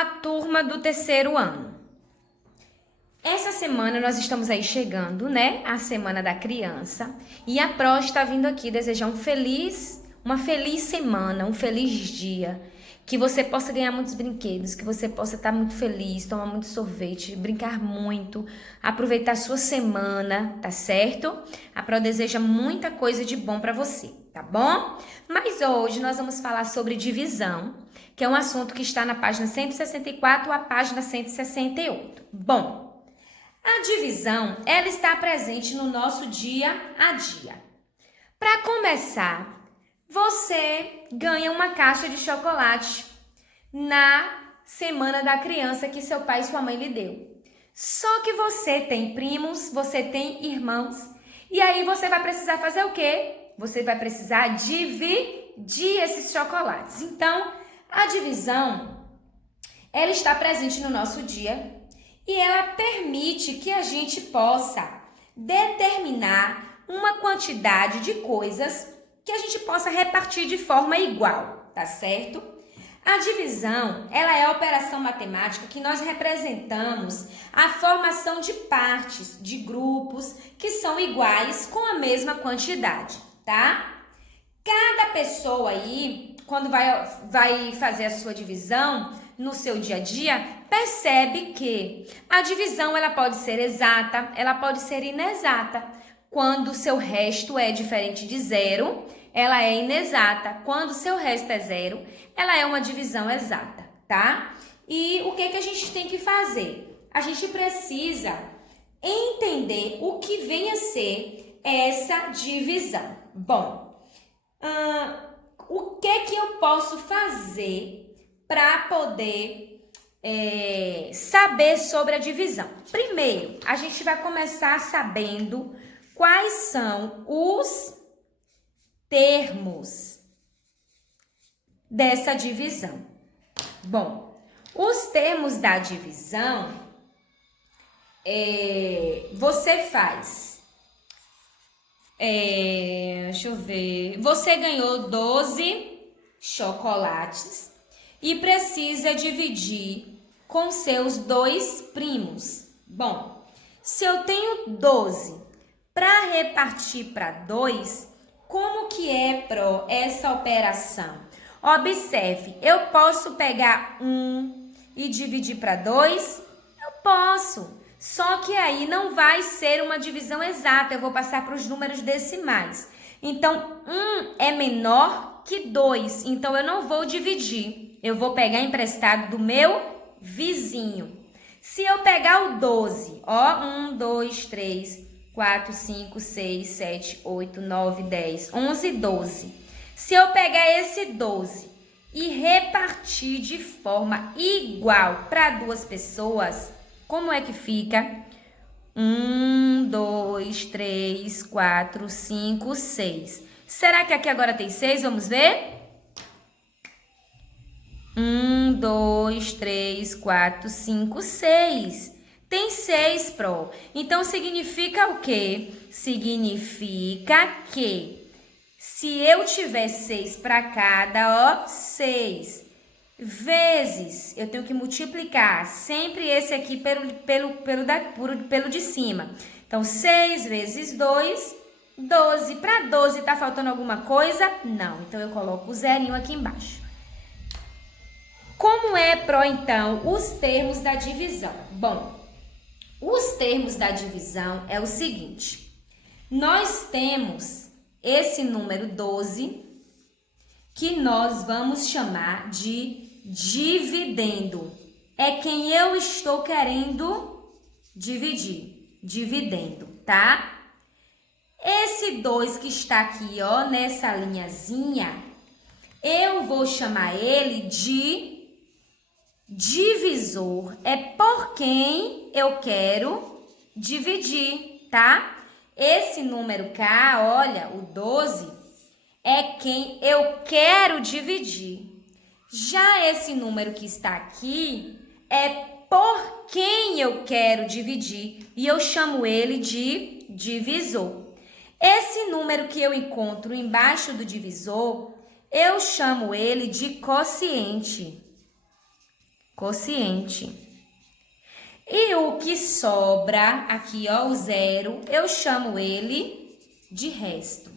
Olá, turma do terceiro ano. Essa semana nós estamos aí chegando, né? A Semana da Criança. E a Pro está vindo aqui desejar uma feliz semana, um feliz dia. Que você possa ganhar muitos brinquedos, que você possa estar muito feliz, tomar muito sorvete, brincar muito, aproveitar a sua semana, tá certo? A Pro deseja muita coisa de bom para você, tá bom? Mas hoje nós vamos falar sobre divisão, que é um assunto que está na página 164 à página 168. Bom, a divisão, ela está presente no nosso dia a dia. Para começar, você ganha uma caixa de chocolate na Semana da Criança que seu pai e sua mãe lhe deu. Só que você tem primos, você tem irmãos, e aí você vai precisar fazer o quê? Você vai precisar dividir esses chocolates. Então, a divisão, ela está presente no nosso dia e ela permite que a gente possa determinar uma quantidade de coisas que a gente possa repartir de forma igual, tá certo? A divisão, ela é a operação matemática que nós representamos a formação de partes, de grupos que são iguais com a mesma quantidade, tá? Cada pessoa aí, quando vai fazer a sua divisão no seu dia a dia, percebe que a divisão ela pode ser exata, ela pode ser inexata. Quando o seu resto é diferente de zero, ela é inexata. Quando o seu resto é zero, ela é uma divisão exata, tá? E o que a gente tem que fazer? A gente precisa entender o que vem a ser essa divisão. Bom, o que eu posso fazer para poder saber sobre a divisão? Primeiro, a gente vai começar sabendo quais são os termos dessa divisão. Bom, os termos da divisão, você faz. Deixa eu ver. Você ganhou 12 chocolates e precisa dividir com seus 2 primos. Bom, se eu tenho 12 para repartir para 2, como que é essa operação? Observe, eu posso pegar 1 e dividir para 2? Eu posso, só que aí não vai ser uma divisão exata, eu vou passar para os números decimais. Então, 1 é menor que 2, então eu não vou dividir, eu vou pegar emprestado do meu vizinho. Se eu pegar o 12, ó, 1, 2, 3, 4, 5, 6, 7, 8, 9, 10, 11, 12. Se eu pegar esse 12 e repartir de forma igual para 2 pessoas, como é que fica? 1, 2, 3, 4, 5, 6. Será que aqui agora tem 6? Vamos ver? 1, 2, 3, 4, 5, 6. Tem 6, Pro. Então, significa o quê? Significa que se eu tiver 6 para cada, ó, 6 vezes, eu tenho que multiplicar sempre esse aqui pelo de cima. Então, 6 vezes 2, 12. Para 12, tá faltando alguma coisa? Não. Então, eu coloco o zerinho aqui embaixo. Como é, Pro, então, os termos da divisão? Bom, os termos da divisão é o seguinte: nós temos esse número 12 que nós vamos chamar de dividendo. É quem eu estou querendo dividir, dividendo, tá? Esse 2 que está aqui, ó, nessa linhazinha, eu vou chamar ele de divisor, é por quem eu quero dividir, tá? Esse número K, olha, o 12, é quem eu quero dividir. Já esse número que está aqui é por quem eu quero dividir e eu chamo ele de divisor. Esse número que eu encontro embaixo do divisor, eu chamo ele de quociente. quociente. E o que sobra aqui, ó, o zero, eu chamo ele de resto.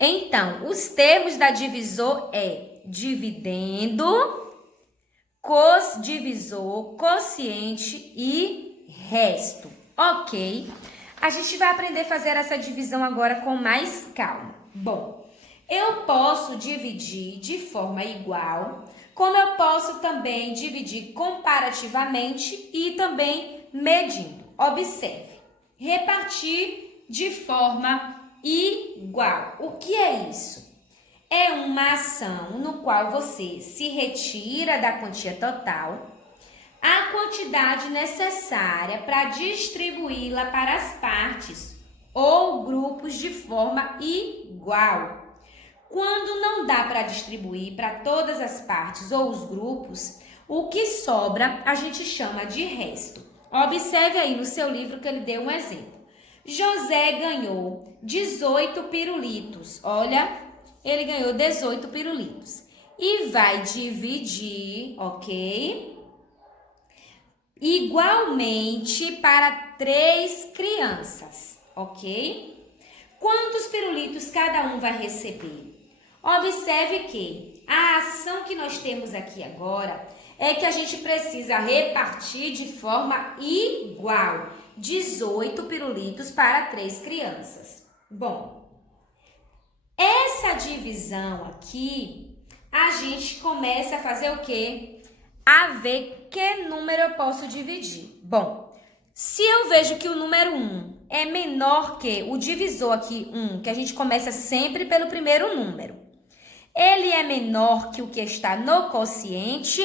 Então, os termos da divisor é dividendo, divisor, quociente e resto, ok? A gente vai aprender a fazer essa divisão agora com mais calma. Bom, eu posso dividir de forma igual, como eu posso também dividir comparativamente e também medindo. Observe, repartir de forma igual. O que é isso? É uma ação no qual você se retira da quantia total a quantidade necessária para distribuí-la para as partes ou grupos de forma igual. Quando não dá para distribuir para todas as partes ou os grupos, o que sobra a gente chama de resto. Observe aí no seu livro que ele deu um exemplo. José ganhou 18 pirulitos. Olha, ele ganhou 18 pirulitos. E vai dividir, ok? Igualmente para 3 crianças, ok? Quantos pirulitos cada um vai receber? Observe que a ação que nós temos aqui agora é que a gente precisa repartir de forma igual 18 pirulitos para 3 crianças. Bom, essa divisão aqui, a gente começa a fazer o quê? A ver que número eu posso dividir. Bom, se eu vejo que o número 1 é menor que o divisor aqui, 1, que a gente começa sempre pelo primeiro número, ele é menor que o que está no quociente,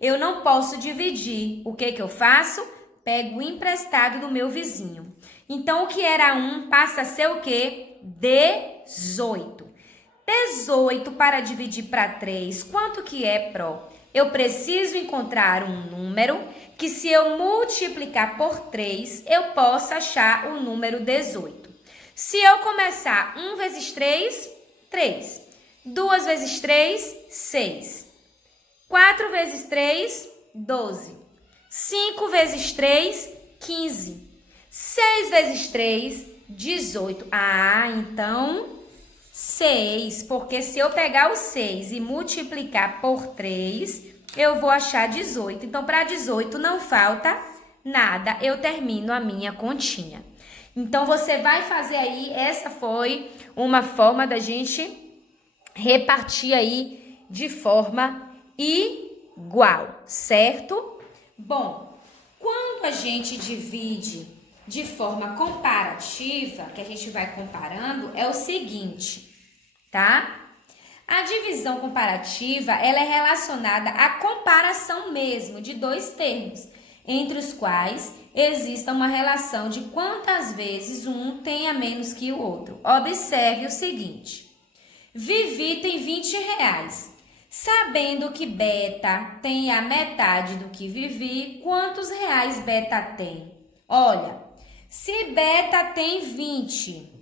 eu não posso dividir. O que eu faço? Pego o emprestado do meu vizinho. Então, o que era 1 passa a ser o quê? 18. 18 para dividir para 3, quanto que é, Pro? Eu preciso encontrar um número que, se eu multiplicar por 3, eu possa achar o número 18. Se eu começar 1 vezes 3, 3. 2 vezes 3, 6. 4 vezes 3, 12. 5 vezes 3, 15. 6 vezes 3, 18. Ah, então 6, porque se eu pegar o 6 e multiplicar por 3, eu vou achar 18. Então, para 18 não falta nada, eu termino a minha continha. Então, você vai fazer aí, essa foi uma forma da gente repartir aí de forma igual, certo? Bom, quando a gente divide de forma comparativa, que a gente vai comparando, é o seguinte, tá? A divisão comparativa, ela é relacionada à comparação mesmo de 2 termos, entre os quais exista uma relação de quantas vezes um tem a menos que o outro. Observe o seguinte. Vivi tem 20 reais. Sabendo que Beta tem a metade do que Vivi, quantos reais Beta tem? Olha, se Beta tem 20,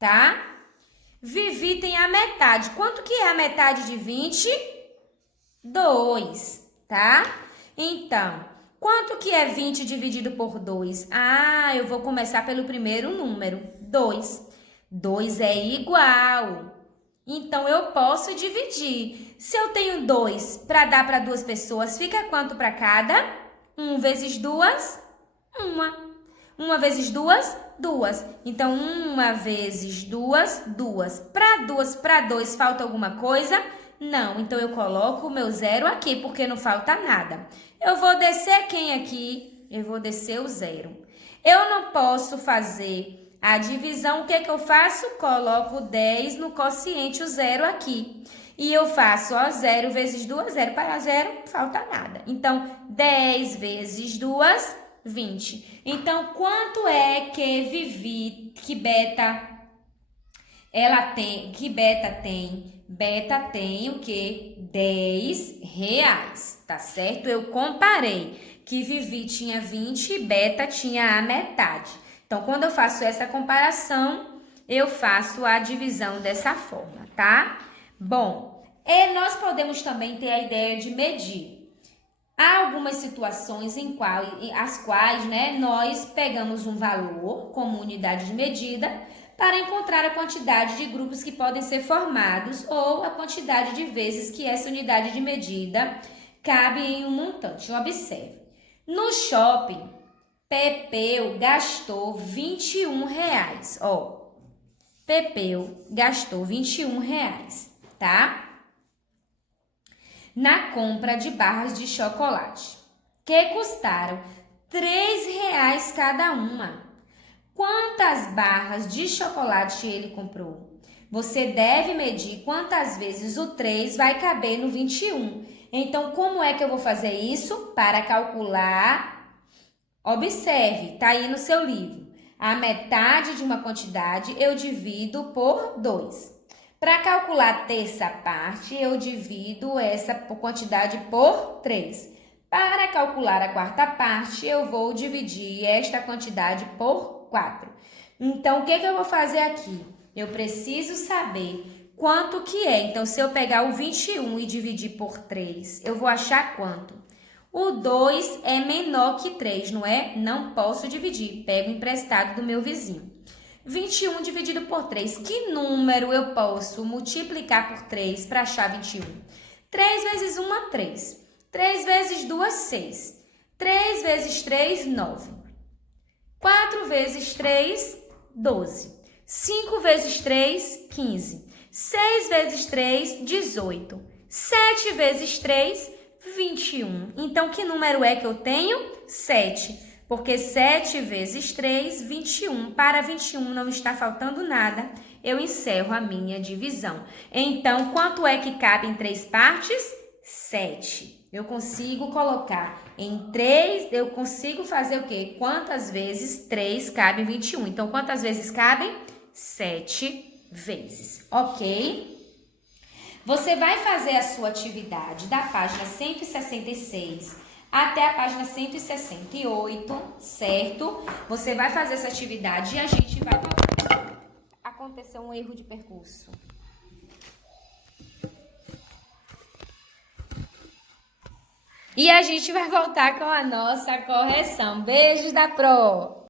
tá? Vivi tem a metade. Quanto que é a metade de 20? 2, tá? Então, quanto que é 20 dividido por 2? Ah, eu vou começar pelo primeiro número, 2. 2 é igual. Então, eu posso dividir. Se eu tenho 2 para dar para 2 pessoas, fica quanto para cada? 1 vezes 2, 1. 1 vezes 2, 2. Então, 1 vezes 2, 2. Para 2, falta alguma coisa? Não. Então, eu coloco o meu zero aqui, porque não falta nada. Eu vou descer quem aqui? Eu vou descer o zero. Eu não posso fazer a divisão, o que eu faço? Coloco 10 no quociente, o zero aqui. E eu faço, ó, 0 vezes 2, 0 para 0, falta nada. Então, 10 vezes 2, 20. Então, quanto é que Vivi, que Beta, ela tem, que Beta tem? Beta tem o quê? 10 reais, tá certo? Eu comparei que Vivi tinha 20 e Beta tinha a metade. Então, quando eu faço essa comparação, eu faço a divisão dessa forma, tá? Bom, E nós podemos também ter a ideia de medir. Há algumas situações as quais, né, nós pegamos um valor como unidade de medida para encontrar a quantidade de grupos que podem ser formados ou a quantidade de vezes que essa unidade de medida cabe em um montante. Observe. No shopping, Pepeu gastou R$ 21. Pepeu gastou R$ 21, tá? Na compra de barras de chocolate, que custaram R$ 3 cada uma. Quantas barras de chocolate ele comprou? Você deve medir quantas vezes o 3 vai caber no 21. Então, como é que eu vou fazer isso? Para calcular, observe, tá aí no seu livro. A metade de uma quantidade eu divido por 2. Para calcular a terça parte, eu divido essa quantidade por 3. Para calcular a quarta parte, eu vou dividir esta quantidade por 4. Então, o que eu vou fazer aqui? Eu preciso saber quanto que é. Então, se eu pegar o 21 e dividir por 3, eu vou achar quanto? O 2 é menor que 3, não é? Não posso dividir. Pego emprestado do meu vizinho. 21 dividido por 3. Que número eu posso multiplicar por 3 para achar 21? 3 vezes 1, 3. 3 vezes 2, 6. 3 vezes 3, 9. 4 vezes 3, 12. 5 vezes 3, 15. 6 vezes 3, 18. 7 vezes 3, 21. Então, que número é que eu tenho? 7. Porque 7 vezes 3, 21. Para 21 não está faltando nada, eu encerro a minha divisão. Então, quanto é que cabe em 3 partes? 7. Eu consigo colocar em 3, eu consigo fazer o quê? Quantas vezes 3 cabe em 21? Então, quantas vezes cabem? 7 vezes, ok? Você vai fazer a sua atividade da página 166 até a página 168, certo? Você vai fazer essa atividade e a gente vai voltar. Aconteceu um erro de percurso. E a gente vai voltar com a nossa correção. Beijos da Pro!